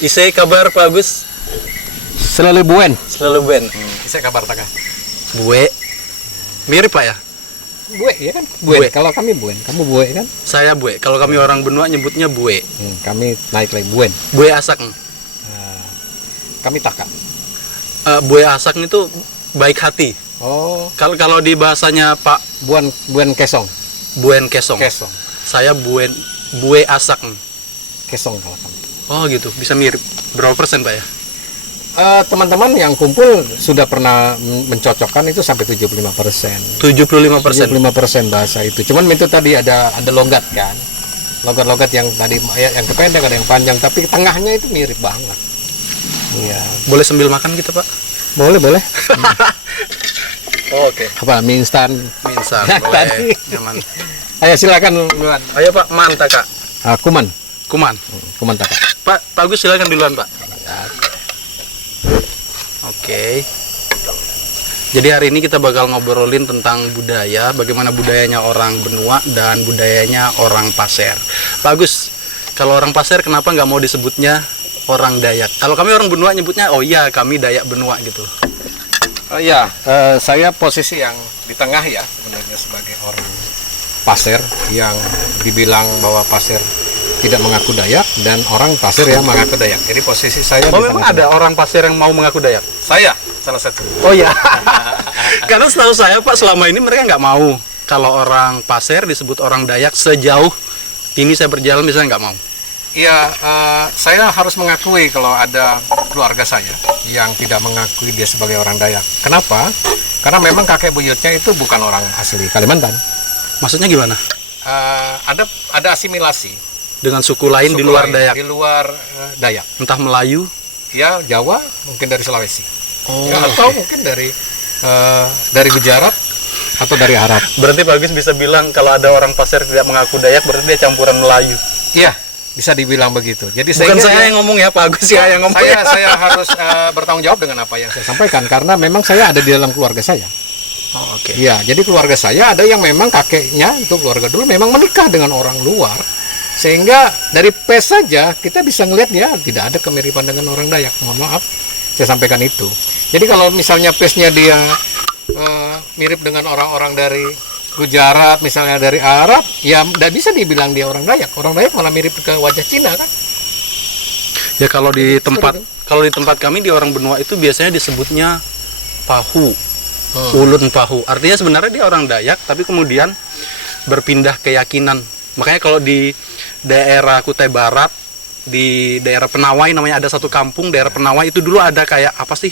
Isai kabar Pak Agus? Selalu buen. Selalu buen. Isai kabar taka. Bue. Mirip Pak ya? Bue ya kan? Buen. Kalau kami buen, kamu bue kan? Saya bue. Kalau kami orang Benua nyebutnya bue. Kami naik lagi buen. Bue asak. Kami taka. Bue asak itu baik hati. Oh. Kalau di bahasanya Pak Buen kesong. Buen kesong. Kesong. Saya bue asak. Kesong kalau kami. Oh gitu, bisa mirip. Berapa persen Pak ya? Teman-teman yang kumpul sudah pernah mencocokkan itu sampai 75%. 75%. 75% bahasa itu. Cuman itu tadi ada logat kan. Logat-logat yang tadi yang kependek ada yang panjang, tapi tengahnya itu mirip banget. Iya. Boleh sambil makan kita Pak? Boleh. Oh, oke. Apa mie instan? Mie instan, boleh. Tadi. Nyaman. Ayo silakan duluan. Ayo Pak, mantap Kak. Kuman. Kuman taka. Pak Agus silakan duluan Pak. Oke. Jadi hari ini kita bakal ngobrolin tentang budaya, bagaimana budayanya orang Benua dan budayanya orang Pasir. Pak Agus, kalau orang Pasir kenapa nggak mau disebutnya orang Dayak? Kalau kami orang Benua nyebutnya, oh iya kami Dayak Benua gitu. Oh iya, saya posisi yang di tengah ya sebenarnya sebagai orang Pasir yang dibilang bahwa Pasir tidak mengaku Dayak dan orang Pasir yang mengaku Dayak. Jadi posisi saya Oh memang ada orang Pasir yang mau mengaku Dayak? Saya salah satu. Oh iya. Karena setahu saya Pak selama ini mereka nggak mau kalau orang Pasir disebut orang Dayak. Sejauh ini saya berjalan misalnya nggak mau. Iya, saya harus mengakui kalau ada keluarga saya yang tidak mengakui dia sebagai orang Dayak. Kenapa? Karena memang kakek buyutnya itu bukan orang asli Kalimantan. Maksudnya gimana? Ada asimilasi Dengan suku lain di luar Dayak? Di luar Dayak. Entah Melayu? Ya, Jawa, mungkin dari Sulawesi. Oh, ya, atau mungkin dari Gujarat atau dari Arab. Berarti Pak Agus bisa bilang kalau ada orang Pasir tidak mengaku Dayak berarti dia campuran Melayu. Iya, bisa dibilang begitu. Jadi bukan saya yang ngomong ya Pak Agus ya yang ngomong. Saya harus bertanggung jawab dengan apa yang saya sampaikan karena memang saya ada di dalam keluarga saya. Oh, oke. Iya, jadi keluarga saya ada yang memang kakeknya untuk keluarga dulu memang menikah dengan orang luar. Sehingga dari PES saja kita bisa ngelihat ya tidak ada kemiripan dengan orang Dayak. Mohon maaf, saya sampaikan itu. Jadi kalau misalnya PES-nya dia mirip dengan orang-orang dari Gujarat, misalnya dari Arab, ya tidak bisa dibilang dia orang Dayak. Orang Dayak malah mirip ke wajah Cina kan? Ya kalau di tempat kami di orang Benua itu biasanya disebutnya Pahu, ulun Pahu. Artinya sebenarnya dia orang Dayak, tapi kemudian berpindah keyakinan. Makanya kalau di daerah Kutai Barat, di daerah Penawai namanya ada satu kampung daerah Penawai itu dulu ada kayak apa sih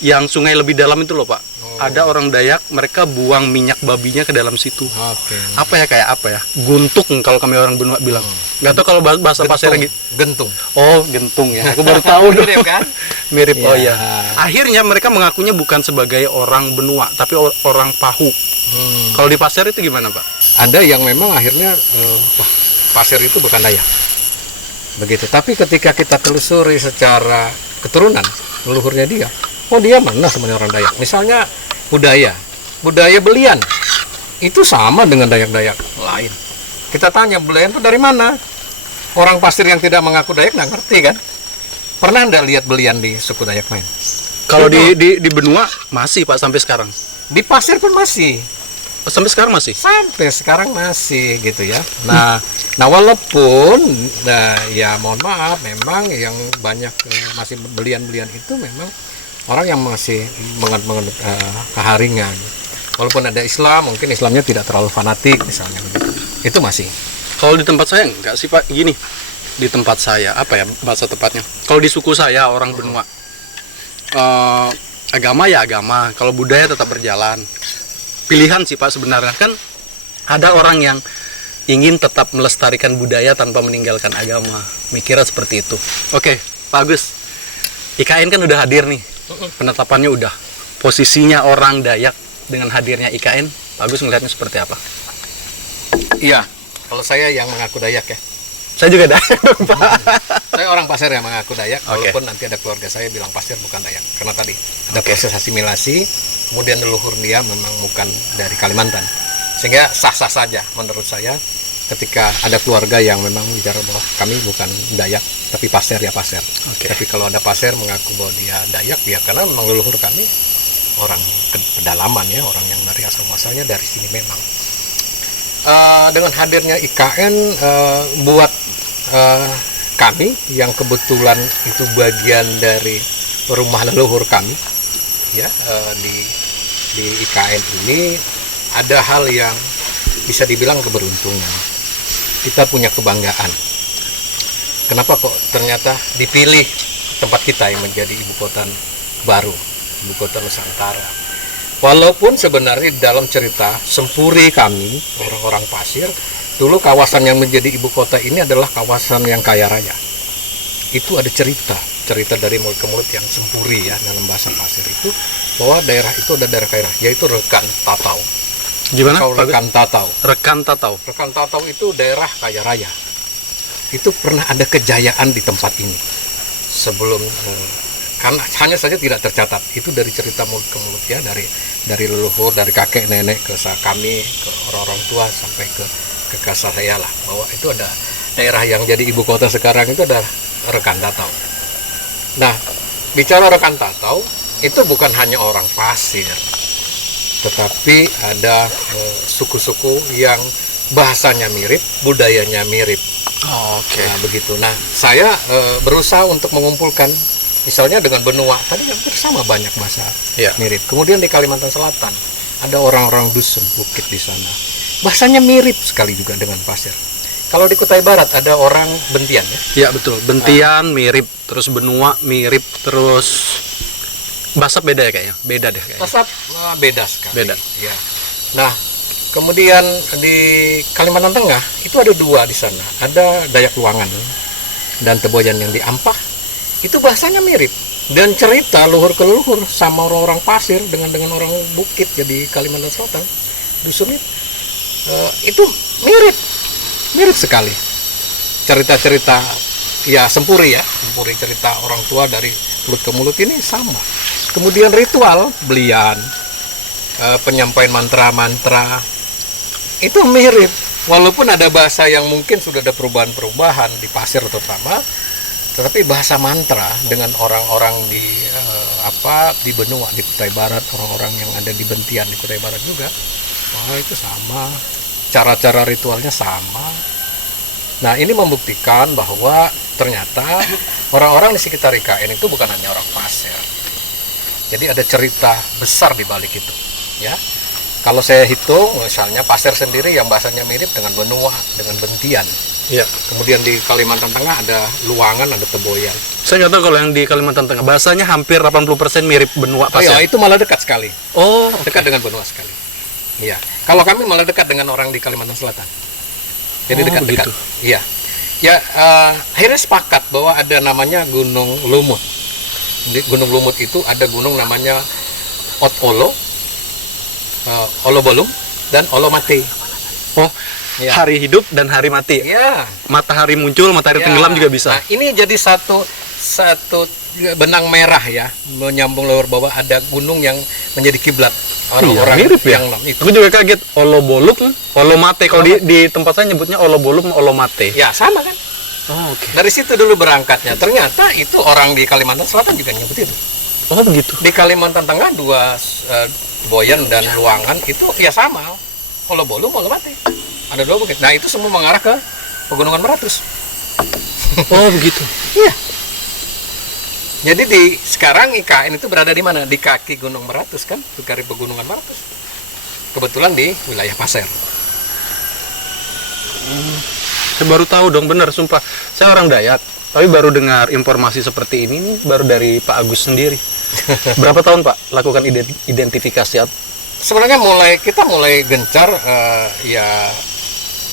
yang sungai lebih dalam itu loh Pak. Ada orang Dayak mereka buang minyak babinya ke dalam situ. Apa ya kayak apa ya? Guntung kalau kami orang Benua bilang. Nggak tahu kalau bahasa Pasir gitu. Gentung. Oh gentung ya. Aku baru tahu dulu. Mirip kan? Mirip ya. Oh ya. Akhirnya mereka mengakunya bukan sebagai orang Benua tapi orang Pahu. Kalau di Pasir itu gimana Pak? Ada yang memang akhirnya Pasir itu bukan Dayak. Begitu. Tapi ketika kita telusuri secara keturunan leluhurnya dia, oh dia mana sebenarnya orang Dayak. Misalnya budaya belian itu sama dengan Dayak-Dayak lain. Kita tanya belian itu dari mana? Orang Pasir yang tidak mengaku Dayak nggak ngerti kan? Pernah Anda lihat belian di suku Dayak lain? Kalau di Benua masih Pak sampai sekarang. Di Pasir pun masih. Sampai sekarang masih? Sampai sekarang masih gitu ya. Nah walaupun ya mohon maaf memang yang banyak masih belian-belian itu memang orang yang masih menganut keharingan. Walaupun ada Islam, mungkin Islamnya tidak terlalu fanatik misalnya begitu. Itu masih. Kalau di tempat saya enggak sih Pak, gini. Di tempat saya apa ya bahasa tepatnya? Kalau di suku saya orang Benua. Agama ya agama, kalau budaya tetap berjalan. Pilihan sih Pak sebenarnya kan ada orang yang ingin tetap melestarikan budaya tanpa meninggalkan agama. Mikirnya seperti itu. Oke, Pak Agus. IKN kan udah hadir nih. Penetapannya udah. Posisinya orang Dayak dengan hadirnya IKN, Pak Agus melihatnya seperti apa? Iya, kalau saya yang mengaku Dayak ya. Saya juga Dayak dong Pak. Saya orang Pasir yang mengaku Dayak, walaupun nanti ada keluarga saya bilang Pasir bukan Dayak. Karena tadi ada proses asimilasi, kemudian leluhur dia memang bukan dari Kalimantan. Sehingga sah-sah saja menurut saya ketika ada keluarga yang memang bicara bahwa kami bukan Dayak, Tapi Pasir ya Pasir. Oke. Tapi kalau ada Pasir mengaku bahwa dia Dayak, ya karena memang leluhur kami orang pedalaman ya, orang yang dari asal muasalnya dari sini memang. Dengan hadirnya IKN buat kami yang kebetulan itu bagian dari rumah leluhur kami ya, di IKN ini ada hal yang bisa dibilang keberuntungan. Kita punya kebanggaan. Kenapa kok ternyata dipilih tempat kita yang menjadi ibu kota baru, ibu kota Nusantara. Walaupun sebenarnya dalam cerita sempuri kami, orang-orang Pasir, dulu kawasan yang menjadi ibu kota ini adalah kawasan yang kaya raya. Itu ada cerita dari mulut ke mulut yang sempuri ya dalam bahasa Pasir itu, bahwa daerah itu ada daerah kaya raya, yaitu Rekan Tatau. Gimana? Rekan Tatau. Rekan Tatau. Rekan Tatau itu daerah kaya raya. Itu pernah ada kejayaan di tempat ini sebelum karena hanya saja tidak tercatat. Itu dari cerita mulut ke mulut ya, dari leluhur, dari kakek nenek ke kami, ke orang-orang tua sampai ke kasar saya lah, bahwa itu ada daerah yang jadi ibu kota sekarang itu ada Rekan Tatau. Nah, bicara Rekan Tatau itu bukan hanya orang Pasir, tetapi ada suku-suku yang bahasanya mirip, budayanya mirip. Oh, oke. Nah, begitu. Nah, saya berusaha untuk mengumpulkan, misalnya dengan benua, tadi hampir sama banyak bahasa Ya. mirip. Kemudian di Kalimantan Selatan, ada orang-orang dusun, bukit di sana. Bahasanya mirip sekali juga dengan Pasir. Kalau di Kutai Barat ada orang Bentian ya. Ya betul. Bentian mirip, terus benua mirip, terus Basap beda ya kayaknya. Beda deh kayaknya. Pasap beda sekali. Beda. Ya. Nah, kemudian di Kalimantan Tengah itu ada dua di sana. Ada Dayak Luangan dan Teboyan yang di Ampah. Itu bahasanya mirip dan cerita luhur ke leluhur sama orang-orang Pasir dengan orang bukit ya di Kalimantan Selatan. Dusun itu mirip sekali. Cerita-cerita ya sempuri cerita orang tua dari mulut ke mulut ini sama. Kemudian ritual belian, penyampaian mantra-mantra itu mirip, walaupun ada bahasa yang mungkin sudah ada perubahan-perubahan di Pasir terutama, tetapi bahasa mantra dengan orang-orang di benua di Kutai Barat, orang-orang yang ada di Bentian di Kutai Barat juga, itu sama, cara-cara ritualnya sama. Nah, ini membuktikan bahwa ternyata orang-orang di sekitar IKN itu bukan hanya orang Pasir. Jadi ada cerita besar di balik itu, ya. Kalau saya hitung, misalnya Pasir sendiri yang bahasanya mirip dengan benua, dengan Bentian. Iya. Kemudian di Kalimantan Tengah ada Luangan, ada Teboyan. Saya nggak tahu kalau yang di Kalimantan Tengah bahasanya hampir 80% mirip benua Pasir. Oh, ya, itu malah dekat sekali. Oh, Dekat dengan benua sekali. Iya. Kalau kami malah dekat dengan orang di Kalimantan Selatan. Jadi Oh, dekat-dekat. begitu. Iya. Ya, akhirnya sepakat bahwa ada namanya Gunung Lumut. Di Gunung Lumut itu ada gunung namanya Ot Olo, Olo Bolum, dan Olo Mati. Oh, Ya. hari hidup dan hari mati. Ya. Matahari muncul, matahari Ya. tenggelam juga bisa. Nah, ini jadi satu benang merah ya, menyambung leluhur bahwa ada gunung yang menjadi kiblat orang-orang mirip ya. yang itu. Aku juga kaget. Olo Bolum, Olo Mate. Kalau di tempat saya nyebutnya Olo Bolum, Olo Mate. Ya, sama kan? Oh, oke. Dari situ dulu berangkatnya. Ternyata itu orang di Kalimantan Selatan juga nyebut itu. Oh, begitu. Di Kalimantan Tengah dua Boyan dan Luangan itu ya sama. Olo Bolum, Olo Mati. Ada dua bukit. Nah, itu semua mengarah ke Pegunungan Meratus. Oh, begitu. Iya. Jadi sekarang IKN itu berada di mana? Di kaki Gunung Meratus kan, di kaki Pegunungan Meratus. Kebetulan di wilayah Pasir. Saya baru tahu dong, benar, sumpah. Saya orang Dayak, tapi baru dengar informasi seperti ini nih, baru dari Pak Agus sendiri. Berapa tahun Pak lakukan identifikasi? Sebenarnya kita mulai gencar ya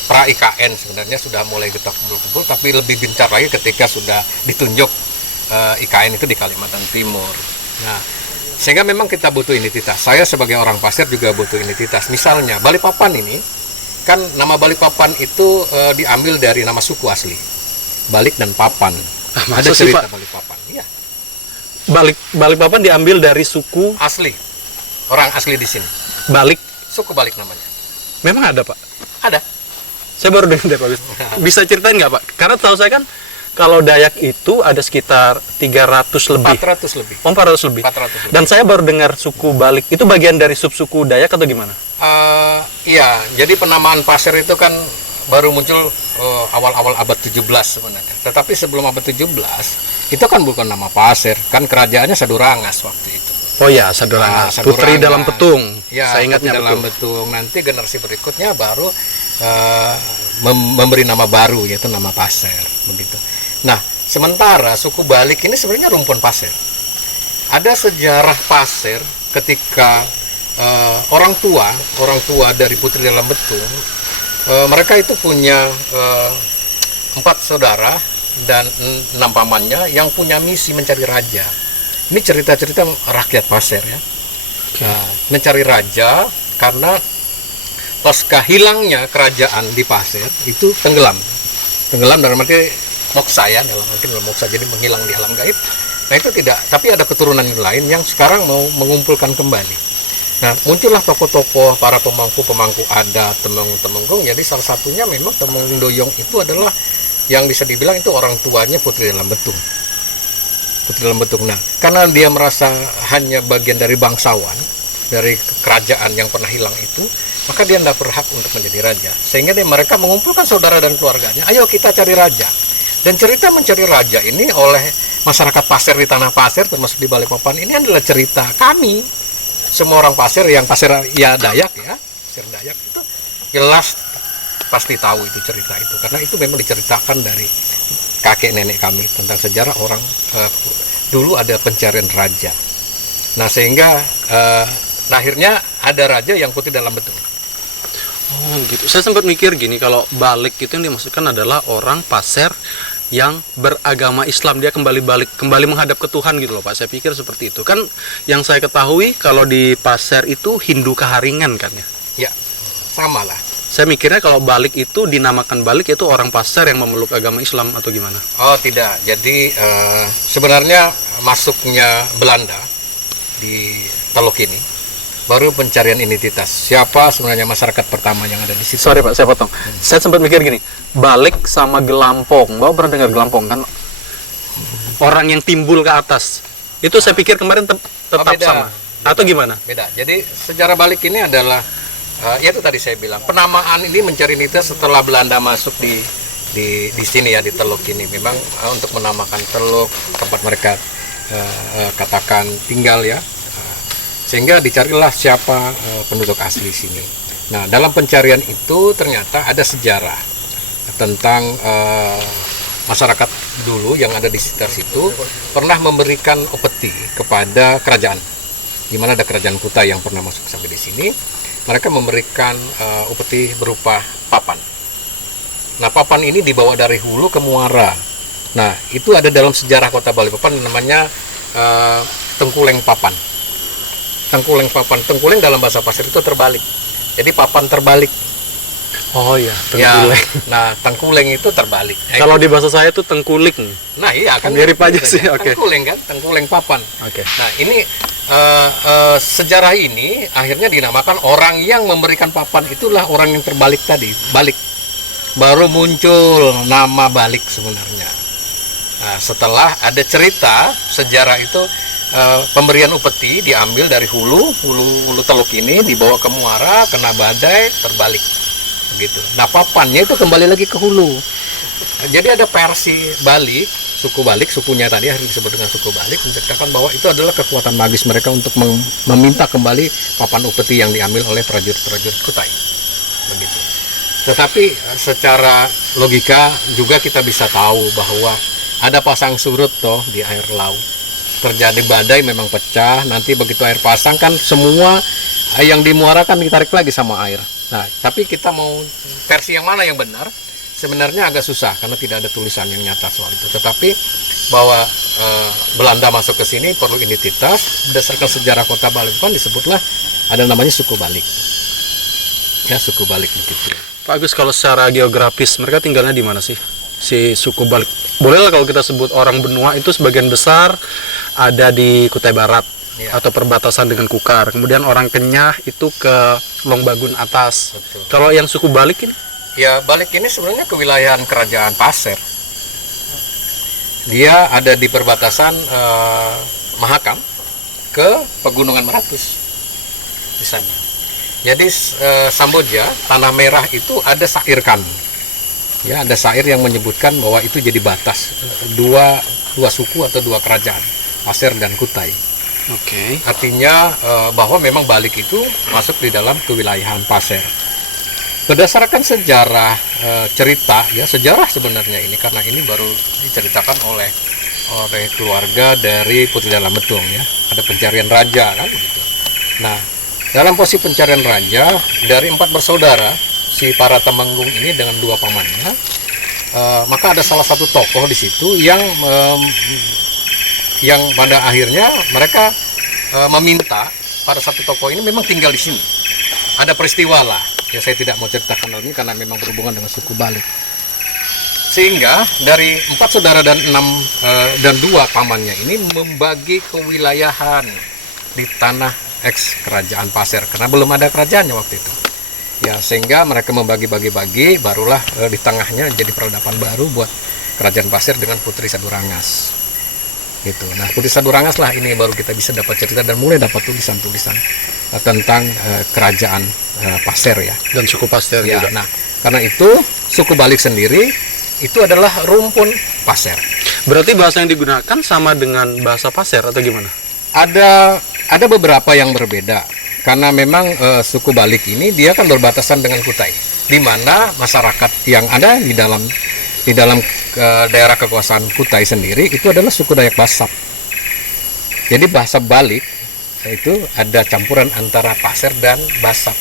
pra IKN sebenarnya sudah mulai kita kumpul-kumpul, tapi lebih gencar lagi ketika sudah ditunjuk IKN itu di Kalimantan Timur. Nah, sehingga memang kita butuh identitas. Saya sebagai orang Pasir juga butuh identitas. Misalnya Balikpapan ini kan nama Balikpapan itu diambil dari nama suku asli. Balik dan Papan. Masa Ada sih, cerita Pak? Balikpapan. Iya, Balikpapan diambil dari suku asli. Orang asli di sini. Balik. Suku Balik namanya. Memang ada Pak? Ada. Saya baru dengar dari Pak Agus. Bisa ceritain nggak Pak? Karena tahu saya kan kalau Dayak itu ada sekitar 300 lebih. 400 lebih. Oh, 400 lebih. 400 lebih. Dan saya baru dengar suku Balik. Itu bagian dari subsuku Dayak atau gimana? Iya, jadi penamaan pasir itu kan baru muncul awal-awal abad 17 sebenarnya. Tetapi sebelum abad 17, itu kan bukan nama pasir, kan kerajaannya Sadurangas waktu itu. Oh ya, Sadurangas. Sadurangas. Putri dalam Petung. Ya, Saya ingatnya Putri dalam Petung. Nanti generasi berikutnya baru memberi nama baru, yaitu nama pasir, begitu. Nah, sementara suku Balik ini sebenarnya rumpun pasir. Ada sejarah pasir ketika orang tua dari Putri dalam Betung, mereka itu punya 4 saudara dan 6 pamannya yang punya misi mencari raja. Ini cerita-cerita rakyat pasir ya. Nah, mencari raja karena pasca hilangnya kerajaan di pasir itu tenggelam dalam arti moksa ya, dalam arti moksa, jadi menghilang di alam gaib. Nah itu tidak, tapi ada keturunan lain yang sekarang mau mengumpulkan kembali. Nah, muncullah tokoh-tokoh, para pemangku adat, temenggung. Jadi salah satunya memang Temenggung Doyong itu adalah yang bisa dibilang itu orang tuanya Putri dalam Betung. Nah, karena dia merasa hanya bagian dari bangsawan, dari kerajaan yang pernah hilang itu, maka dia tidak berhak untuk menjadi raja. Sehingga mereka mengumpulkan saudara dan keluarganya, ayo kita cari raja. Dan cerita mencari raja ini oleh masyarakat pasir di tanah pasir, termasuk di Balikpapan, ini adalah cerita kami. Semua orang pasir yang pasir ya Dayak ya, pasir Dayak itu jelas pasti tahu itu cerita itu, karena itu memang diceritakan dari kakek nenek kami tentang sejarah orang dulu ada pencarian raja. Nah sehingga akhirnya ada raja yang Putri dalam Betung. Oh gitu. Saya sempat mikir gini, kalau Balik itu yang dimaksudkan adalah orang pasir yang beragama Islam, dia kembali menghadap ke Tuhan gitu loh Pak. Saya pikir seperti itu. Kan yang saya ketahui kalau di pasir itu Hindu Keharingan kan ya? Ya, sama lah. Saya mikirnya kalau Balik itu dinamakan Balik itu orang pasir yang memeluk agama Islam atau gimana? Oh tidak, jadi sebenarnya masuknya Belanda di Teluk ini baru pencarian identitas. Siapa sebenarnya masyarakat pertama yang ada di situ? Sorry Pak, saya potong. Saya sempat mikir gini, Balik sama Gelampong. Bapak pernah dengar Gelampong kan? Orang yang timbul ke atas. Itu saya pikir kemarin tetap sama. Atau gimana? Beda. Jadi sejarah Balik ini adalah ya itu tadi saya bilang, penamaan ini mencari identitas setelah Belanda masuk di sini ya, di Teluk ini. Memang untuk menamakan Teluk, tempat mereka katakan tinggal ya. Sehingga dicarilah siapa penduduk asli sini. Nah, dalam pencarian itu ternyata ada sejarah tentang masyarakat dulu yang ada di sekitar situ pernah memberikan upeti kepada kerajaan. Di mana ada kerajaan Kutai yang pernah masuk sampai di sini, mereka memberikan upeti berupa papan. Nah, papan ini dibawa dari hulu ke muara. Nah, itu ada dalam sejarah Kota Balikpapan namanya Tengkuleng Papan. Tengkuleng dalam bahasa pasir itu terbalik. Jadi papan terbalik. Oh iya, Tengkuleng. Ya, nah, Tengkuleng itu terbalik. Kalau di bahasa saya itu Tengkuling. Nah, iya kan mirip aja sih. Oke. Tengkuleng kan, Tengkuleng Papan. Oke. Nah, ini sejarah ini akhirnya dinamakan orang yang memberikan papan itulah orang yang terbalik tadi, Balik. Baru muncul nama Balik sebenarnya. Nah, setelah ada cerita sejarah itu pemberian upeti diambil dari hulu Teluk ini, dibawa ke muara, kena badai, terbalik begitu. Nah, papannya itu kembali lagi ke hulu. Jadi ada versi Balik, suku Balik, sukunya tadi yang disebut dengan suku Balik, menceritakan bahwa itu adalah kekuatan magis mereka untuk meminta kembali papan upeti yang diambil oleh prajurit Kutai begitu. Tetapi secara logika juga kita bisa tahu bahwa ada pasang surut toh di air laut. Terjadi badai memang pecah, nanti begitu air pasang kan semua yang di muara kan ditarik lagi sama air. Nah, tapi kita mau versi yang mana yang benar? Sebenarnya agak susah karena tidak ada tulisan yang nyata soal itu. Tetapi bahwa Belanda masuk ke sini perlu identitas, berdasarkan sejarah Kota Balikpapan disebutlah ada namanya suku Balik. Ya, suku Balik begitu. Pak Agus, kalau secara geografis mereka tinggalnya di mana sih? Si suku Balik. Bolehlah kalau kita sebut orang benua itu sebagian besar ada di Kutai Barat ya, atau perbatasan dengan Kukar. Kemudian orang Kenyah itu ke Longbagun atas. Betul. Kalau yang suku Balik ini? Ya, Balik ini sebenarnya kewilayahan kerajaan Pasir. dia ada di perbatasan Mahakam ke Pegunungan Meratus di sana. Jadi Samboja, Tanah Merah itu ada syair kan, ya ada syair yang menyebutkan bahwa itu jadi batas dua suku atau dua kerajaan, Pasir dan Kutai. Oke. Artinya bahwa memang Balik itu masuk di dalam kewilayahan Pasir. Berdasarkan sejarah cerita, ya sejarah sebenarnya ini, karena ini baru diceritakan oleh keluarga dari Putri Dalam Betung, ya ada pencarian raja kan gitu. Nah, dalam posisi pencarian raja dari 4 bersaudara si para Temenggung ini dengan 2 pamannya, maka ada salah satu tokoh di situ yang pada akhirnya mereka meminta pada satu tokoh ini memang tinggal di sini. Ada peristiwa lah, ya saya tidak mau ceritakan hal ini karena memang berhubungan dengan suku Balik. Sehingga dari 4 saudara dan 2 pamannya ini membagi kewilayahan di tanah ex kerajaan Pasir, karena belum ada kerajaannya waktu itu. Ya, sehingga mereka membagi-bagi, barulah di tengahnya jadi peradaban baru buat kerajaan Pasir dengan Putri Sadurangas. Gitu. Nah, Putri Sadurangas lah ini baru kita bisa dapat cerita dan mulai dapat tulisan-tulisan tentang kerajaan Pasir ya. Dan suku Pasir Ya, juga. nah, karena itu suku Balik sendiri itu adalah rumpun Pasir. Berarti bahasa yang digunakan sama dengan bahasa Pasir atau gimana? Ada beberapa yang berbeda karena memang suku Balik ini dia kan berbatasan dengan Kutai, di mana masyarakat yang ada di dalam daerah kekuasaan Kutai sendiri itu adalah suku Dayak Basak. Jadi bahasa Balik itu ada campuran antara Pasir dan Basak.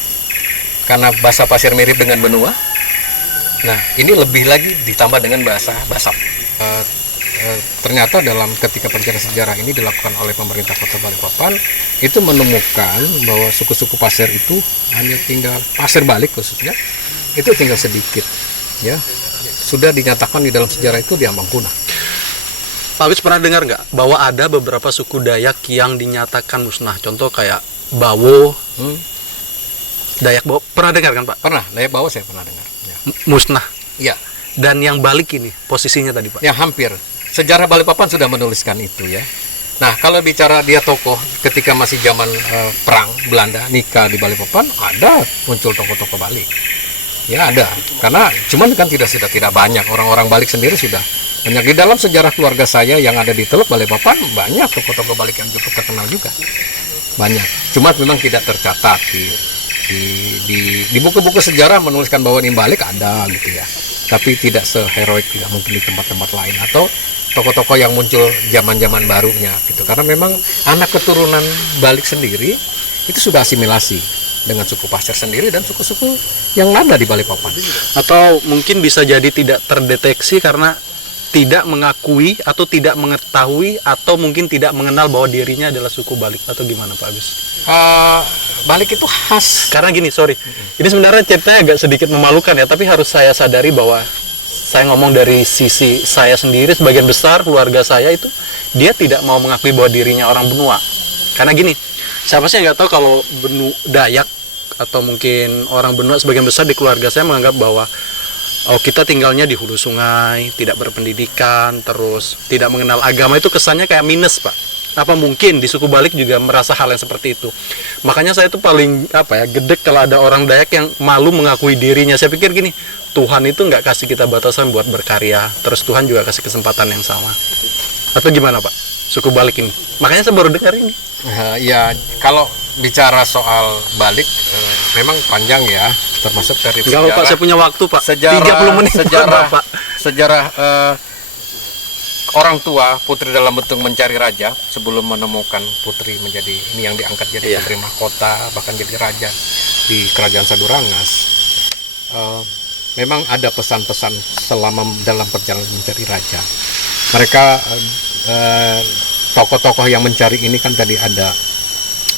Karena bahasa Pasir mirip dengan benua. Nah, ini lebih lagi ditambah dengan bahasa Basak. Ternyata dalam ketika pencarian sejarah ini dilakukan oleh pemerintah Kota Balikpapan, itu menemukan bahwa suku-suku Pasir itu hanya tinggal Pasir Balik khususnya itu tinggal sedikit, ya sudah dinyatakan di dalam sejarah itu diambang punah. Pak Abis pernah dengar nggak bahwa ada beberapa suku Dayak yang dinyatakan musnah? Contoh kayak Bawo, Dayak Bawo. Pernah dengar kan Pak? Pernah, Dayak Bawo saya pernah dengar. Ya. Musnah. Ya. Dan yang Balik ini posisinya tadi Pak? Ya hampir. Sejarah Balikpapan sudah menuliskan itu ya. Nah, kalau bicara dia tokoh ketika masih zaman perang Belanda nikah di Balikpapan, ada muncul tokoh-tokoh Balik. Ya ada, karena cuman kan tidak banyak, orang-orang Balik sendiri sudah banyak. Di dalam sejarah keluarga saya yang ada di Teluk Balikpapan banyak tokoh-tokoh Balik yang cukup terkenal juga, banyak. Cuma memang tidak tercatat di buku-buku sejarah menuliskan bahwa ini Balik ada gitu ya, tapi tidak seheroik, tidak mungkin di tempat-tempat lain atau tokoh-tokoh yang muncul zaman-zaman barunya gitu, karena memang anak keturunan Balik sendiri itu sudah asimilasi dengan suku Pasir sendiri dan suku-suku yang ada di Balikpapan. Atau mungkin bisa jadi tidak terdeteksi karena tidak mengakui atau tidak mengetahui atau mungkin tidak mengenal bahwa dirinya adalah suku Balik, atau gimana Pak Agus? Balik itu khas. Karena gini, sorry, ini sebenarnya ceritanya agak sedikit memalukan ya, tapi harus saya sadari bahwa saya ngomong dari sisi saya sendiri, sebagian besar keluarga saya itu dia tidak mau mengakui bahwa dirinya orang benua. Karena gini, siapa sih yang nggak tahu kalau Dayak atau mungkin orang benua, sebagian besar di keluarga saya menganggap bahwa kita tinggalnya di hulu sungai, tidak berpendidikan, terus tidak mengenal agama, itu kesannya kayak minus Pak. Apa mungkin di suku Balik juga merasa hal yang seperti itu? Makanya saya tuh paling gedek kalau ada orang Dayak yang malu mengakui dirinya. Saya pikir gini, Tuhan itu nggak kasih kita batasan buat berkarya, terus Tuhan juga kasih kesempatan yang sama. Atau gimana Pak, suku Balik ini? Makanya saya baru dengar ini. Ya, kalau bicara soal Balik memang panjang ya, termasuk dari sejarah. Enggak Pak, saya punya waktu Pak. Sejarah, 30 menit Pak. Sejarah orang tua Putri Dalam Betung mencari raja sebelum menemukan putri menjadi ini yang diangkat jadi putri mahkota, bahkan jadi raja di kerajaan Sadurangas. Memang ada pesan-pesan selama dalam perjalanan mencari raja. Mereka tokoh-tokoh yang mencari ini kan tadi ada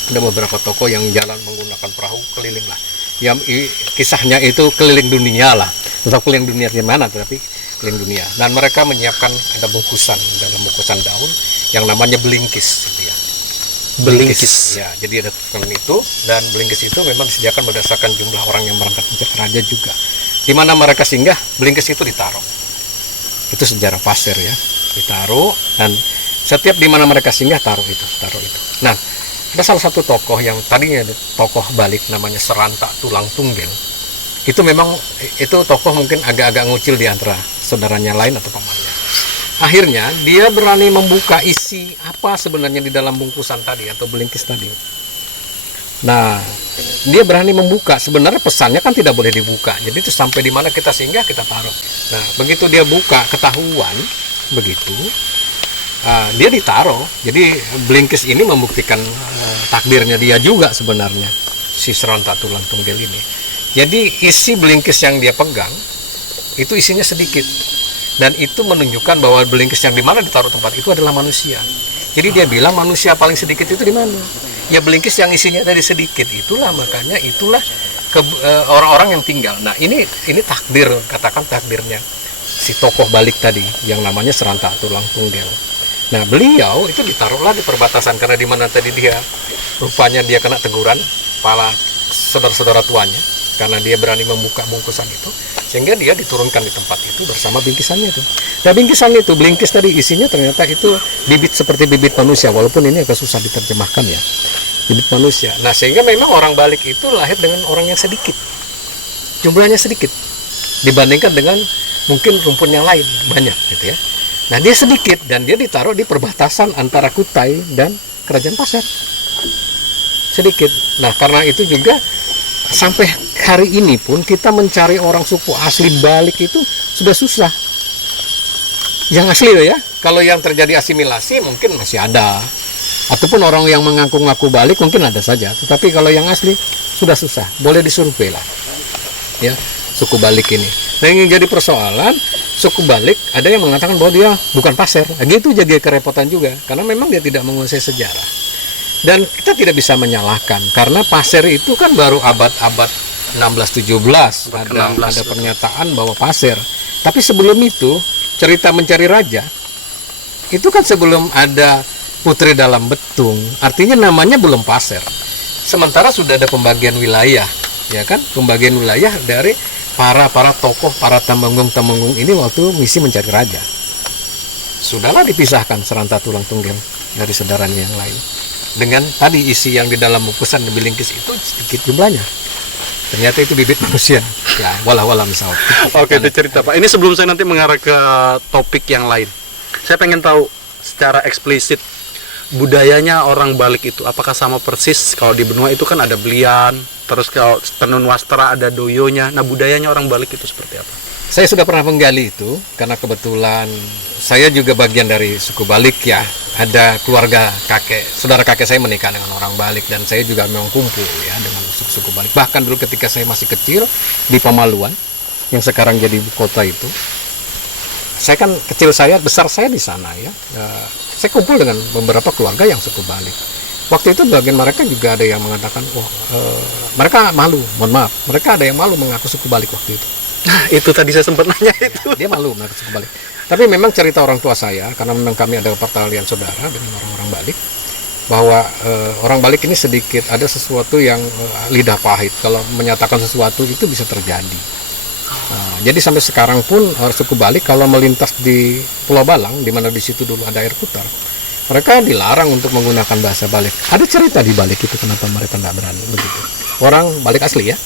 beberapa tokoh yang jalan menggunakan perahu keliling lah. Yang kisahnya itu keliling dunia lah. Entah keliling dunia di mana, tapi keliling dunia. Dan mereka menyiapkan ada bungkusan, dalam bungkusan daun yang namanya belingkis gitu ya. Belingkis. Ya, jadi ada itu, dan belingkis itu memang disediakan berdasarkan jumlah orang yang berangkat mencari raja juga. Di mana mereka singgah, belingkis itu ditaruh. Itu sejarah Pasir ya. ditaruh, dan setiap di mana mereka singgah taruh itu. Nah, ada salah satu tokoh yang tadinya tokoh Balik namanya Seranta Tulang Tunggel. Itu memang itu tokoh mungkin agak-agak ngucil di antara saudaranya lain atau pamannya. Akhirnya dia berani membuka isi apa sebenarnya di dalam bungkusan tadi atau belingkis tadi. Nah, dia berani membuka. Sebenarnya pesannya kan tidak boleh dibuka. Jadi itu sampai di mana kita singgah kita taruh. Nah, begitu dia buka ketahuan begitu, dia ditaruh. Jadi belingkis ini membuktikan takdirnya dia juga sebenarnya, si Seranta Tulang Tunggel ini. Jadi isi belingkis yang dia pegang itu isinya sedikit, dan itu menunjukkan bahwa belingkis yang di mana ditaruh tempat itu adalah manusia. Jadi dia bilang manusia paling sedikit itu di mana? Ya belingkis yang isinya tadi sedikit itulah, makanya itulah orang-orang yang tinggal. Nah ini takdir, katakan takdirnya si tokoh Balik tadi yang namanya Seranta Tulang Tunggel. Nah beliau itu ditaruhlah di perbatasan, karena di mana tadi dia rupanya dia kena teguran kepala saudara-saudara tuanya karena dia berani membuka bungkusan itu, sehingga dia diturunkan di tempat itu bersama bingkisannya itu. Nah bingkisan itu, belingkis tadi isinya ternyata itu bibit seperti bibit manusia, walaupun ini agak susah diterjemahkan ya, bibit manusia. Nah sehingga memang orang Balik itu lahir dengan orang yang sedikit, jumlahnya sedikit dibandingkan dengan mungkin rumpun yang lain banyak gitu ya. Nah dia sedikit dan dia ditaruh di perbatasan antara Kutai dan Kerajaan Pasir, sedikit. Nah karena itu juga sampai hari ini pun kita mencari orang suku asli Balik itu sudah susah. Yang asli loh ya. Kalau yang terjadi asimilasi mungkin masih ada, ataupun orang yang mengaku-ngaku Balik mungkin ada saja. Tetapi kalau yang asli sudah susah. Boleh disurvei lah ya suku Balik ini. Nah yang jadi persoalan, suku Balik ada yang mengatakan bahwa dia bukan Pasir. Nah, gitu jadi kerepotan juga, karena memang dia tidak menguasai sejarah. Dan kita tidak bisa menyalahkan, karena Pasir itu kan baru abad-abad 16-17 ada pernyataan bahwa Pasir. Tapi sebelum itu cerita mencari raja itu kan sebelum ada putri dalam betung, artinya namanya belum Pasir. Sementara sudah ada pembagian wilayah, ya kan, pembagian wilayah dari para tokoh, para temenggung ini waktu misi mencari raja. Sudahlah dipisahkan Seranta Tulang Tunggel dari saudaranya yang lain. Dengan tadi isi yang di dalam bungkusan belingkis itu sedikit jumlahnya, ternyata itu bibit manusia ya, walah misal. Oke, itu cerita Pak. Ini sebelum saya nanti mengarah ke topik yang lain, saya pengen tahu secara eksplisit budayanya orang Balik itu apakah sama persis. Kalau di benua itu kan ada belian, terus kalau tenun wastra ada doyonya. Nah budayanya orang Balik itu seperti apa? Saya sudah pernah menggali itu karena kebetulan saya juga bagian dari suku Balik ya. Ada keluarga saudara kakek saya menikah dengan orang Balik, dan saya juga memang kumpul ya dengan suku-suku Balik. Bahkan dulu ketika saya masih kecil di Pamaluan yang sekarang jadi ibu kota itu, saya kan besar saya di sana ya. Saya kumpul dengan beberapa keluarga yang suku Balik. Waktu itu bagian mereka juga ada yang mengatakan, mereka malu, mohon maaf, mereka ada yang malu mengaku suku Balik waktu itu. Nah, itu tadi saya sempat nanya itu. Dia malu mengaku suku Balik. Tapi memang cerita orang tua saya, karena memang kami ada pertalian saudara dengan orang-orang Balik, bahwa orang Balik ini sedikit ada sesuatu yang lidah pahit. Kalau menyatakan sesuatu itu bisa terjadi. Jadi sampai sekarang pun suku Balik kalau melintas di Pulau Balang, di mana di situ dulu ada air putar, mereka dilarang untuk menggunakan bahasa Balik. Ada cerita di Balik itu kenapa mereka tidak berani begitu. Orang Balik asli ya.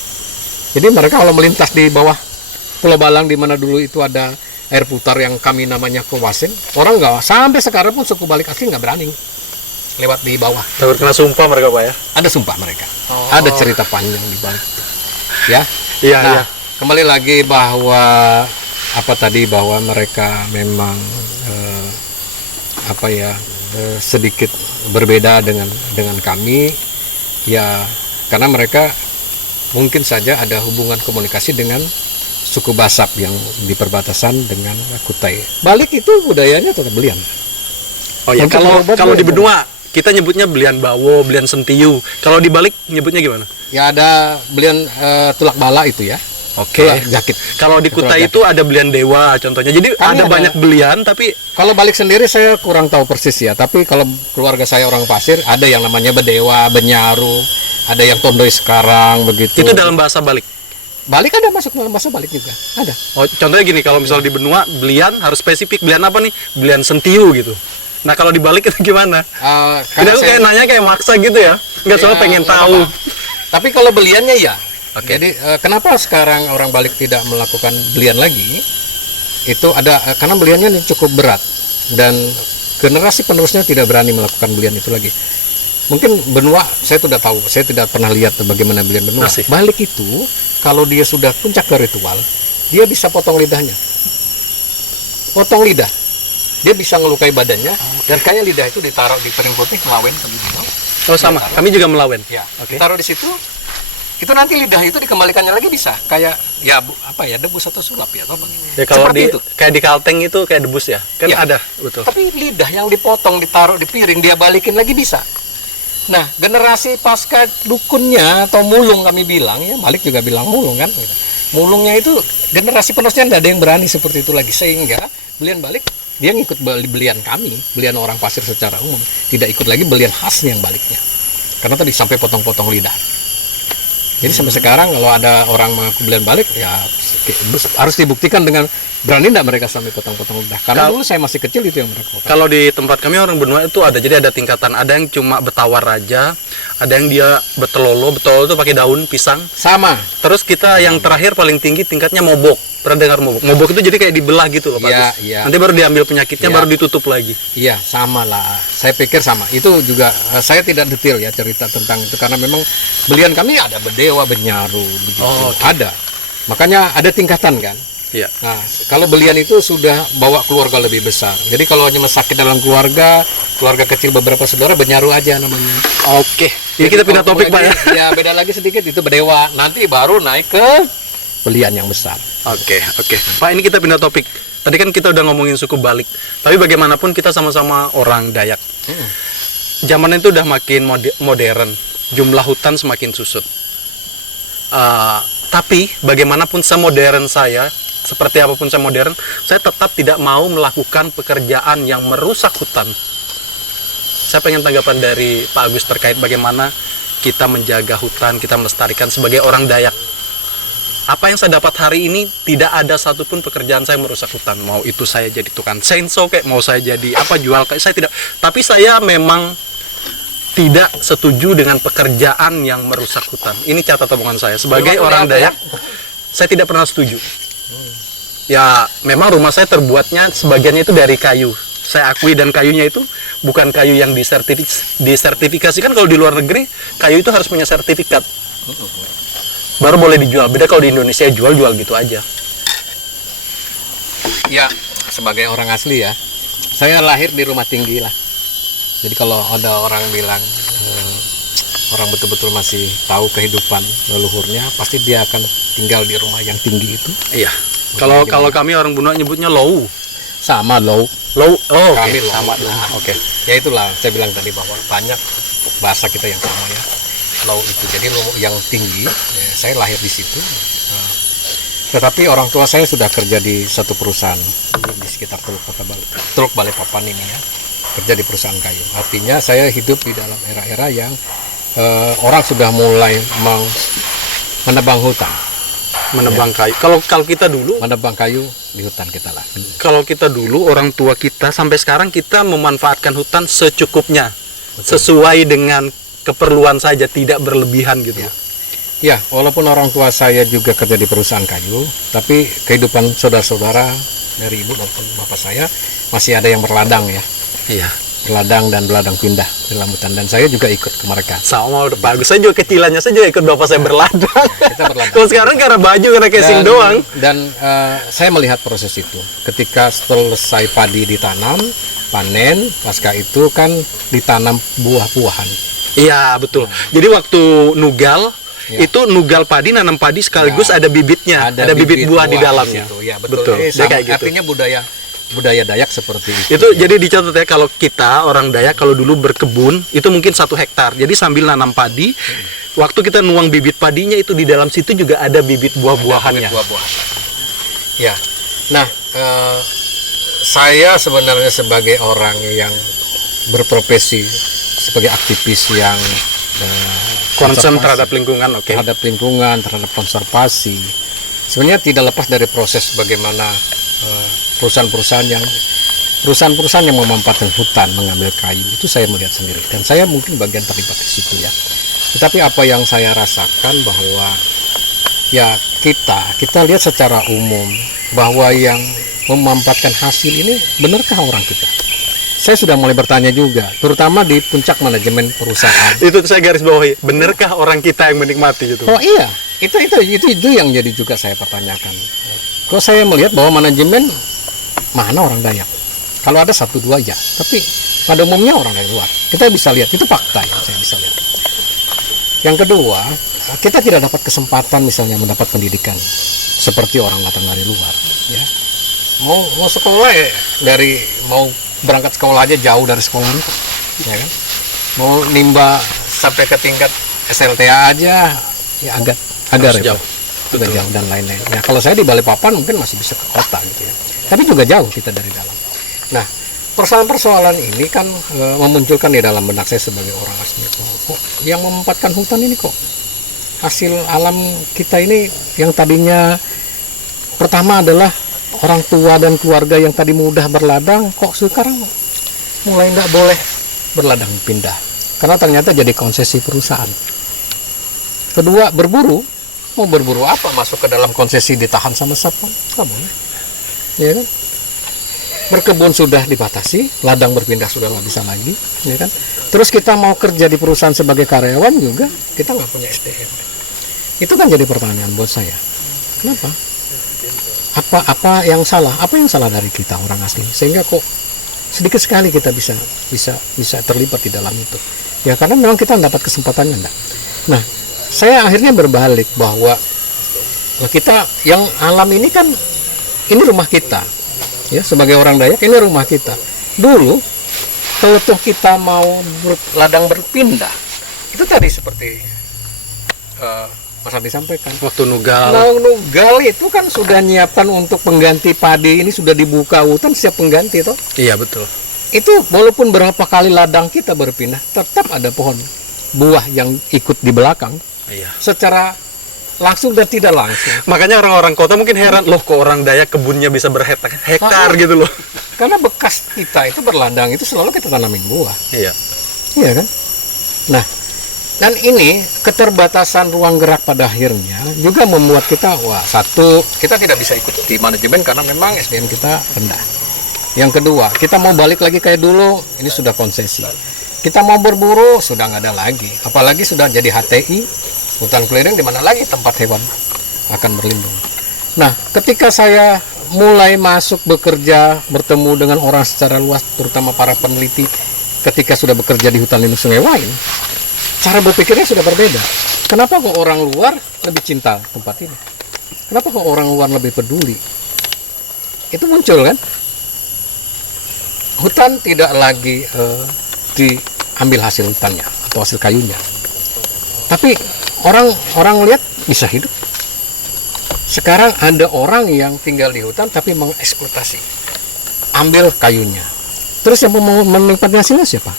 Jadi mereka kalau melintas di bawah Pulau Balang, di mana dulu itu ada air putar yang kami namanya Kewasin, orang nggak, sampai sekarang pun suku Balik asli nggak berani lewat di bawah. Takut kena sumpah mereka Pak ya? Ada sumpah mereka. Ada cerita panjang di balik itu. Ya. Iya. Nah, iya. Kembali lagi bahwa bahwa mereka memang sedikit berbeda dengan kami ya, karena mereka mungkin saja ada hubungan komunikasi dengan suku Basab yang di perbatasan dengan Kutai. Balik itu budayanya tetap belian. Oh ya, kalau di benua kita nyebutnya belian bawo, belian sentiu. Kalau di Balik nyebutnya gimana? Ya ada belian tulak bala itu ya. Oke. Jakit. Kalau di Kutai itu ada belian dewa contohnya. Jadi ada banyak belian, tapi kalau Balik sendiri saya kurang tahu persis ya. Tapi kalau keluarga saya orang Pasir ada yang namanya bedewa, benyaru, ada yang tondoi sekarang begitu. Itu dalam bahasa Balik. balik ada masuk balik juga ada. Oh, contohnya gini, kalau misalnya di benua belian harus spesifik, belian apa nih? Belian sentiu gitu. Nah, kalau dibalik itu gimana? Jadi aku kayak nanya kayak maksa gitu ya. Enggak, soalnya pengen tahu. Tapi kalau beliannya ya. Oke. Jadi kenapa sekarang orang Balik tidak melakukan belian lagi? Itu ada karena beliannya ini cukup berat dan generasi penerusnya tidak berani melakukan belian itu lagi. Mungkin benua saya tidak tahu, saya tidak pernah lihat bagaimana belian benua. Masih. Balik itu kalau dia sudah puncak ke ritual, dia bisa potong lidahnya. Potong lidah. Dia bisa ngelukai badannya dan kayak lidah itu ditaruh di piring putih melawen sambil bilang. Oh, sama. Kami juga melawen. Ya, Oke. taruh di situ. Itu nanti lidah itu dikembalikannya lagi bisa kayak ya apa ya debus atau sulap ya apa? Ya kalau Seperti di itu. kayak di kalteng itu kayak debus ya. Kan Ya. ada, betul. Tapi lidah yang dipotong ditaruh di piring dia balikin lagi bisa. Nah, generasi pasca dukunnya atau mulung kami bilang ya, Balik juga bilang mulung kan. Gitu. Mulungnya itu generasi penerusnya tidak ada yang berani seperti itu lagi sehingga belian Balik dia ngikut belian kami, belian orang pasir secara umum, tidak ikut lagi belian khasnya yang Baliknya. Karena tadi sampai potong-potong lidah. Jadi sampai sekarang kalau ada orang mengaku belian Balik ya harus dibuktikan dengan berani tidak mereka sampai potong-potong lidah. Karena dulu saya masih kecil itu yang mereka potong. Kalau di tempat kami orang benua itu ada, jadi ada tingkatan. Ada yang cuma betawar aja, ada yang dia betelolo itu pakai daun pisang. Sama. Terus kita yang terakhir paling tinggi tingkatnya mobok. Pernah dengar mobok? Mobok itu jadi kayak dibelah gitu loh, Pak Iya, Agus. iya. Nanti baru diambil penyakitnya, Iya. baru ditutup lagi. Iya, sama lah. Saya pikir sama. Itu juga saya tidak detail ya cerita tentang itu karena memang belian kami ada bedewa, benyaru begitu. Oh, oke. Ada. Makanya ada tingkatan kan. Iya. Nah, kalau belian itu sudah bawa keluarga lebih besar. Jadi kalau hanya sakit dalam keluarga kecil beberapa saudara benyaru aja namanya. Oke. Jadi kita pindah kalau topik, Pak ya. Ya, beda lagi sedikit itu bedewa. Nanti baru naik ke belian yang besar. Oke. Pak, ini kita pindah topik. Tadi kan kita udah ngomongin suku Balik. Tapi bagaimanapun kita sama-sama orang Dayak. Zaman itu udah makin modern. Jumlah hutan semakin susut. Tapi bagaimanapun semodern saya, seperti apapun saya modern, saya tetap tidak mau melakukan pekerjaan yang merusak hutan. Saya pengen tanggapan dari Pak Agus terkait bagaimana kita menjaga hutan, kita melestarikan sebagai orang Dayak. Apa yang saya dapat hari ini, tidak ada satupun pekerjaan saya merusak hutan. Mau itu saya jadi tukang chainsaw, kayak mau saya jadi apa, jual kayak, saya tidak. Tapi saya memang tidak setuju dengan pekerjaan yang merusak hutan. Ini catatan omongan saya. Sebagai orang Dayak, saya tidak pernah setuju. Ya, memang rumah saya terbuatnya sebagiannya itu dari kayu. Saya akui, dan kayunya itu bukan kayu yang disertifikasikan. Kalau di luar negeri, kayu itu harus punya sertifikat. Baru boleh dijual. Beda kalau di Indonesia jual gitu aja. Ya, sebagai orang asli ya, saya lahir di rumah tinggi lah. Jadi kalau ada orang bilang orang betul-betul masih tahu kehidupan leluhurnya, pasti dia akan tinggal di rumah yang tinggi itu. Iya. Kalau kami orang Bunda nyebutnya low. Sama low. Low. Oh, Kami oke. low. Sama. Nah, Oke. Ya itulah saya bilang tadi bahwa banyak bahasa kita yang sama ya. Low itu jadi low yang tinggi. Ya, saya lahir di situ. Tetapi orang tua saya sudah kerja di satu perusahaan di sekitar Teluk Balikpapan ini ya. Kerja di perusahaan kayu. Artinya saya hidup di dalam era-era yang orang sudah mulai menebang hutan. Menebang kayu. Kalau kita dulu, Menebang kayu di hutan kita lah. kalau kita dulu orang tua kita sampai sekarang kita memanfaatkan hutan secukupnya. Betul. Sesuai dengan keperluan saja, tidak berlebihan gitu. Ya. Ya, walaupun orang tua saya juga kerja di perusahaan kayu, tapi kehidupan saudara-saudara dari ibu maupun bapak saya masih ada yang berladang ya. Iya. Berladang dan beladang pindah dalam hutan, dan saya juga ikut ke mereka. Sama udah bagus. Saya juga kecilannya saya juga ikut bapak saya berladang. Kita berladang. Kalau sekarang karena baju, karena casing doang. Dan saya melihat proses itu. Ketika selesai padi ditanam, panen, pasca itu kan ditanam buah-buahan. Iya, betul. Jadi waktu nugal, Ya. itu nugal padi, nanam padi sekaligus Ya. ada bibitnya, ada bibit buah di dalamnya. situ. Ya, betul. Betul. Jadi Dia kayak gitu. Artinya budaya Dayak seperti itu. Itu jadi dicatat ya, kalau kita orang Dayak kalau dulu berkebun itu mungkin 1 hektar. Jadi sambil nanam padi, waktu kita nuang bibit padinya itu di dalam situ juga ada bibit buah-buahannya. Buah-buahan. Ya. Nah, saya sebenarnya sebagai orang yang berprofesi sebagai aktivis yang Concern konservasi, terhadap lingkungan, oke. terhadap lingkungan, terhadap konservasi. Sebenarnya tidak lepas dari proses bagaimana perusahaan-perusahaan yang memanfaatkan hutan mengambil kayu itu saya melihat sendiri, dan saya mungkin bagian terlibat di situ ya. Tetapi apa yang saya rasakan bahwa ya kita lihat secara umum bahwa yang memanfaatkan hasil ini benarkah orang kita? Saya sudah mulai bertanya juga, terutama di puncak manajemen perusahaan. Itu saya garis bawahi, benarkah orang kita yang menikmati itu? Oh iya, itu yang jadi juga saya pertanyakan. Kok saya melihat bahwa manajemen mana orang Dayak? Kalau ada satu dua ya, tapi pada umumnya orang dari luar. Kita bisa lihat, itu fakta yang saya bisa lihat. Yang kedua, kita tidak dapat kesempatan misalnya mendapat pendidikan seperti orang datang dari luar. Ya. Mau sekolah ya, mau berangkat sekolah aja jauh dari sekolah itu, ya kan? Mau nimba sampai ke tingkat SLTA aja, ya agak jauh, agak jauh dan lain-lain. Ya kalau saya di Balikpapan mungkin masih bisa ke kota gitu ya, tapi juga jauh kita dari dalam. Nah, persoalan-persoalan ini kan memunculkan di dalam benak saya sebagai orang asli. Kok yang memanfaatkan hutan ini kok hasil alam kita ini yang tadinya pertama adalah orang tua dan keluarga yang tadi mudah berladang, kok sekarang mulai tidak boleh berladang pindah karena ternyata jadi konsesi perusahaan. Kedua, mau berburu apa, masuk ke dalam konsesi ditahan sama satpam, nggak boleh, ya kan? Berkebun sudah dibatasi, ladang berpindah sudah nggak bisa lagi, ya kan? Terus kita mau kerja di perusahaan sebagai karyawan juga kita nggak punya SDM. Itu kan jadi pertanyaan buat saya, kenapa? Apa yang salah? Apa yang salah dari kita orang asli sehingga kok sedikit sekali kita bisa terlibat di dalam itu? Ya karena memang kita mendapat kesempatannya enggak. Nah, saya akhirnya berbalik bahwa kita yang alam ini kan ini rumah kita. Ya, sebagai orang Dayak ini rumah kita. Dulu kalau toh kita mau ladang berpindah, itu tadi seperti Mas Adi sampaikan. Waktu nugal. Nah, nugal itu kan sudah nyiapkan untuk pengganti padi, ini sudah dibuka hutan siap pengganti toh. Iya betul. Itu walaupun berapa kali ladang kita berpindah, tetap ada pohon buah yang ikut di belakang. Iya. Secara langsung dan tidak langsung. Makanya orang-orang kota mungkin heran, loh kok orang Dayak kebunnya bisa berhektar gitu loh. Karena bekas kita itu berladang itu selalu kita tanamin buah. Iya. Iya kan? Nah, dan ini keterbatasan ruang gerak pada akhirnya juga membuat kita, kita tidak bisa ikut di manajemen karena memang SDM kita rendah. Yang kedua, kita mau balik lagi kayak dulu, ini sudah konsesi. Kita mau berburu, sudah nggak ada lagi. Apalagi sudah jadi HTI, hutan keliling, di mana lagi tempat hewan akan berlindung. Nah, ketika saya mulai masuk bekerja, bertemu dengan orang secara luas, terutama para peneliti, ketika sudah bekerja di hutan lindung Sungai Wain, cara berpikirnya sudah berbeda. Kenapa kok orang luar lebih cinta tempat ini? Kenapa kok orang luar lebih peduli? Itu muncul kan? Hutan tidak lagi diambil hasil hutannya atau hasil kayunya. Tapi orang lihat bisa hidup. Sekarang ada orang yang tinggal di hutan tapi mengeksploitasi. Ambil kayunya. Terus yang menikmati hasilnya siapa?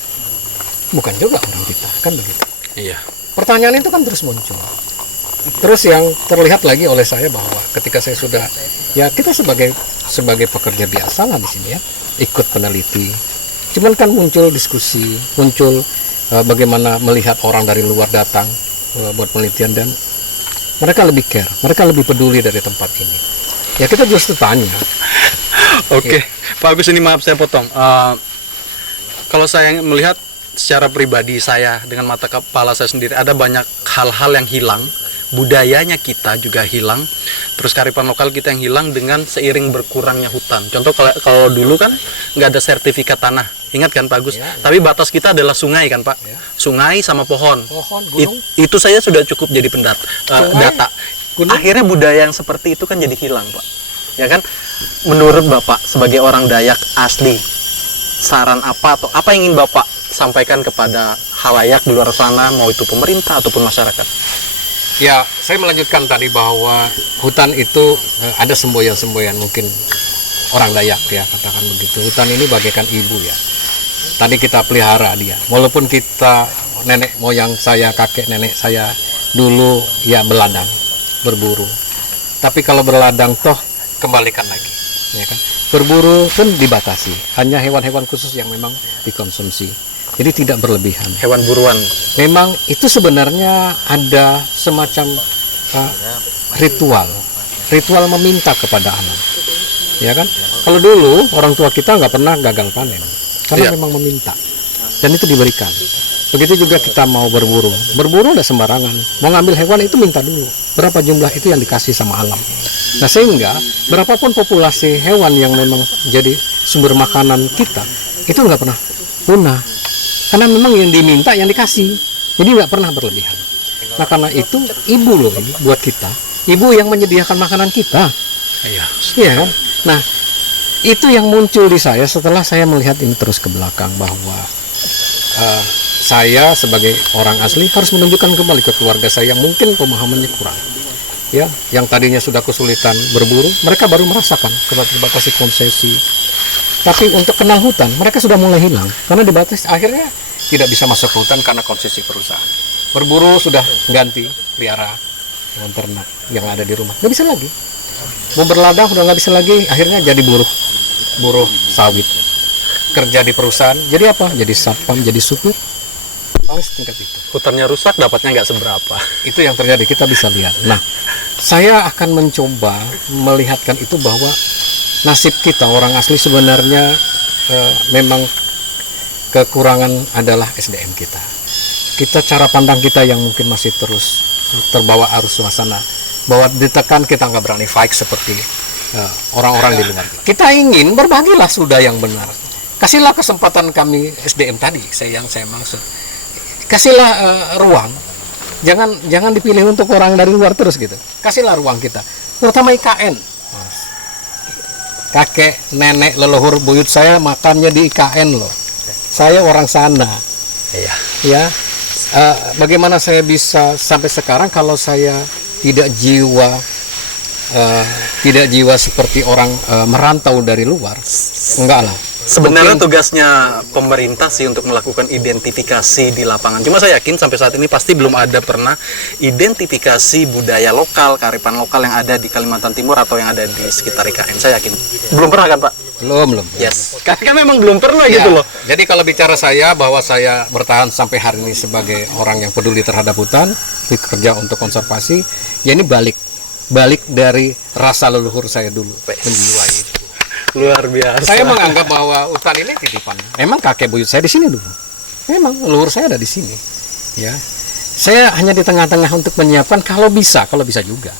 Bukan juga orang kita, kan begitu. Iya. Pertanyaan itu kan terus muncul. Terus yang terlihat lagi oleh saya bahwa ketika saya sudah, ya kita sebagai pekerja biasa lah di sini ya, ikut peneliti. Cuman kan muncul diskusi, muncul bagaimana melihat orang dari luar datang buat penelitian, dan mereka lebih care, mereka lebih peduli dari tempat ini. Ya kita justru tanya. Oke, Pak Agus, ini maaf saya potong. Kalau saya melihat secara pribadi saya dengan mata kepala saya sendiri, ada banyak hal-hal yang hilang, budayanya kita juga hilang, terus kearifan lokal kita yang hilang dengan seiring berkurangnya hutan. Contoh kalau dulu kan nggak ada sertifikat tanah, ingat kan Pak Agus? Ya. Tapi batas kita adalah sungai kan Pak? Ya. Sungai sama pohon. Gunung. Itu saya sudah cukup jadi data. Gunung. Akhirnya budaya yang seperti itu kan jadi hilang Pak. Ya kan? Menurut Bapak sebagai orang Dayak asli, saran apa atau apa yang ingin Bapak sampaikan kepada halayak di luar sana, mau itu pemerintah ataupun masyarakat? Ya, saya melanjutkan tadi bahwa hutan itu ada semboyan-semboyan, mungkin orang Dayak ya katakan begitu. Hutan ini bagaikan ibu ya. Tadi kita pelihara dia. Walaupun kita nenek moyang saya, kakek nenek saya dulu ya berladang, berburu. Tapi kalau berladang toh kembalikan lagi, ya kan? Berburu pun dibatasi, hanya hewan-hewan khusus yang memang dikonsumsi. Jadi tidak berlebihan. Hewan buruan. Memang itu sebenarnya ada semacam ritual meminta kepada alam, ya kan? Kalau dulu orang tua kita nggak pernah gagal panen, karena memang meminta, dan itu diberikan. Begitu juga kita mau berburu udah sembarangan. Mau ngambil hewan itu minta dulu. Berapa jumlah itu yang dikasih sama alam. Nah sehingga berapapun populasi hewan yang memang jadi sumber makanan kita, itu nggak pernah punah. Karena memang yang diminta yang dikasih. Jadi nggak pernah berlebihan. Nah karena itu ibu loh ini buat kita. Ibu yang menyediakan makanan kita. Iya. Iya kan? Nah itu yang muncul di saya setelah saya melihat ini terus ke belakang, bahwa saya sebagai orang asli harus menunjukkan kembali ke keluarga saya yang mungkin pemahamannya kurang, ya, yang tadinya sudah kesulitan berburu, mereka baru merasakan dibatasi konsesi. Tapi untuk kenal hutan mereka sudah mulai hilang karena dibatasi, akhirnya tidak bisa masuk ke hutan karena konsesi perusahaan. Berburu sudah ganti pelihara hewan ternak yang ada di rumah, nggak bisa lagi. Mau berladang udah nggak bisa lagi, akhirnya jadi buruh sawit, kerja di perusahaan. Jadi apa? Jadi satpam, jadi supir. Tingkat itu. Hutannya rusak, dapatnya nggak seberapa. Itu yang terjadi, kita bisa lihat. Nah, saya akan mencoba melihatkan itu bahwa nasib kita orang asli sebenarnya memang kekurangan adalah SDM kita. Cara pandang kita yang mungkin masih terus terbawa arus suasana, bahwa ditekan kita nggak berani fight seperti orang-orang di luar. Kita ingin berbagilah sudah yang benar. Kasihlah kesempatan kami SDM tadi, yang saya maksud. Kasihlah ruang, jangan dipilih untuk orang dari luar terus gitu. Kasihlah ruang kita, terutama IKN. Kakek, nenek, leluhur buyut saya makannya di IKN loh. Saya orang sana. Iya. Ya, bagaimana saya bisa sampai sekarang kalau saya tidak jiwa seperti orang merantau dari luar? Enggak lah. Sebenarnya tugasnya pemerintah sih untuk melakukan identifikasi di lapangan. Cuma saya yakin sampai saat ini pasti belum ada pernah identifikasi budaya lokal, kearifan lokal yang ada di Kalimantan Timur atau yang ada di sekitar IKN. Saya yakin. Belum pernah kan, Pak? Belum. Yes. Karena memang belum pernah gitu loh. Jadi kalau bicara saya bahwa saya bertahan sampai hari ini sebagai orang yang peduli terhadap hutan, bekerja untuk konservasi, ya ini balik dari rasa leluhur saya dulu menjiwai itu. Luar biasa. Saya menganggap bahwa hutan ini titipan. Memang kakek buyut saya di sini dulu. Memang leluhur saya ada di sini. Ya. Saya hanya di tengah-tengah untuk menyiapkan kalau bisa juga.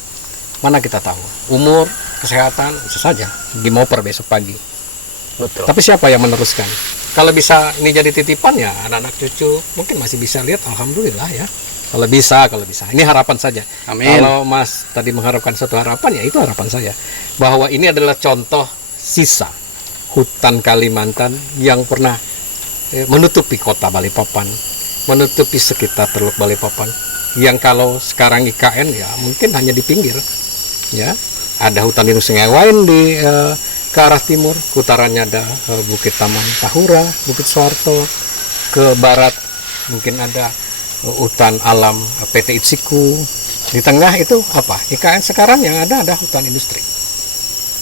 Mana kita tahu. Umur, kesehatan, bisa saja. Gimoper besok pagi. Betul. Tapi siapa yang meneruskan? Kalau bisa ini jadi titipan ya anak-anak cucu mungkin masih bisa lihat, alhamdulillah ya. Kalau bisa. Ini harapan saja. Amin. Kalau Mas tadi mengharapkan suatu harapan, ya itu harapan saya. Bahwa ini adalah contoh sisa hutan Kalimantan yang pernah menutupi kota Balikpapan, menutupi sekitar Teluk Balikpapan, yang kalau sekarang IKN ya mungkin hanya di pinggir, ya ada hutan lindung Sungai Wain di ke arah timur, utarannya ada Bukit Taman Tahura, Bukit Soeharto, ke barat mungkin ada hutan alam PT Itsiku, di tengah itu apa? IKN sekarang yang ada hutan industri.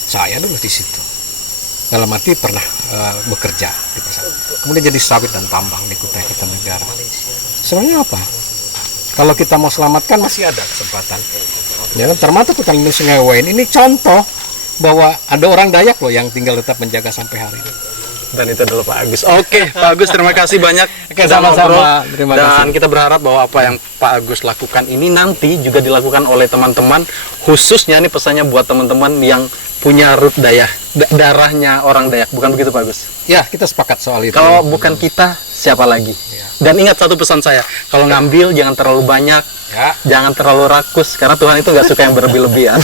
Saya dulu di situ. Dalam arti pernah bekerja di pasar. Kemudian jadi sawit dan tambang di Kutai Kartanegara. Sebenarnya apa? Kalau kita mau selamatkan masih ada kesempatan. Ya, termasuk hutan lindung Sungai Wain ini contoh bahwa ada orang Dayak loh yang tinggal tetap menjaga sampai hari ini. Dan itu adalah Pak Agus. Oke, Pak Agus, terima kasih banyak. Oke, sama-sama. Terima kasih. Dan kita berharap bahwa apa yang Pak Agus lakukan ini nanti juga dilakukan oleh teman-teman, khususnya nih pesannya buat teman-teman yang punya root Dayak, darahnya orang Dayak, bukan begitu Pak Agus? Ya, kita sepakat soal itu. Kalau bukan kita, siapa lagi? Ya. Dan ingat satu pesan saya, kalau ngambil jangan terlalu banyak, ya, jangan terlalu rakus, karena Tuhan itu nggak suka yang berlebih-lebihan.